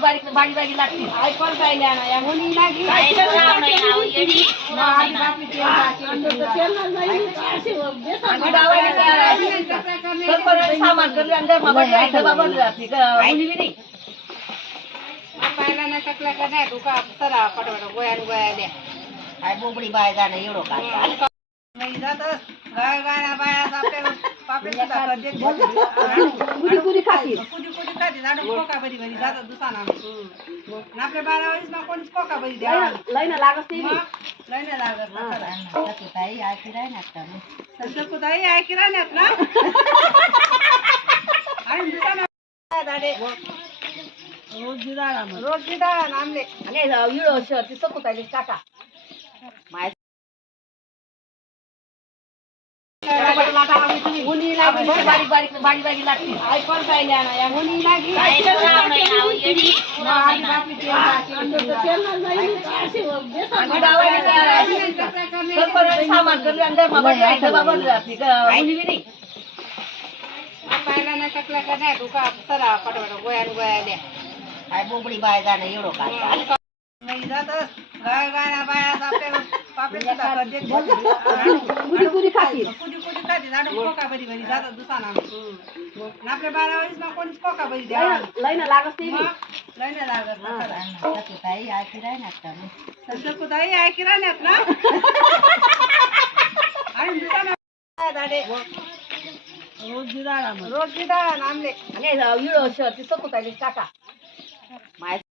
बारीक बारीक बारीक लागते ऐकून पाहिल्या ना या मुली नाही सामान पाहिला नाही टाकला का नाही तू का चला पटपट गोया गोया द्या काय बोबडी बाय जाणं एवढं काय नाही जातच गाय गाय बाया आपल्याला पापे कुडी कुडी खाती झाडू कोका बरी बरी जातात दुसाना आपल्या बारावाडीच ना कोणीच कोका बरी द्या लय ना लागत नाही लय ना लागत ताई ऐकी राहण्यात का सकुताई ऐकी राहण्यात ना आणि दुकाना दाडे रोज गिदाळा नामले आणि इळो शर्ट सकुताई टाका माय बारीक बारीक बारीक लागते ऐकून पाहिल्या ना या मुली नाही सामान पाहिला नाही टाकला का नाही तू का चला पटपट गोया गोया द्या काय बोबडी बाय जाणं एवढं काय नाही जातच गाय गाय बाया आपल्याला पापे कुडी खाती झाडू कोका बरी बरी जातात दुसाना आपल्या बारावाडीच ना कोणीच कोका बरी द्या लय ना लागत नाही लय ना लागत सकुताई ऐकी राहण्यात का सकुताई ऐकी राहण्यात ना आणि दुकाना दाडे रोज गिदाळा नामले आणि इळो शर्ट सकुताई टाका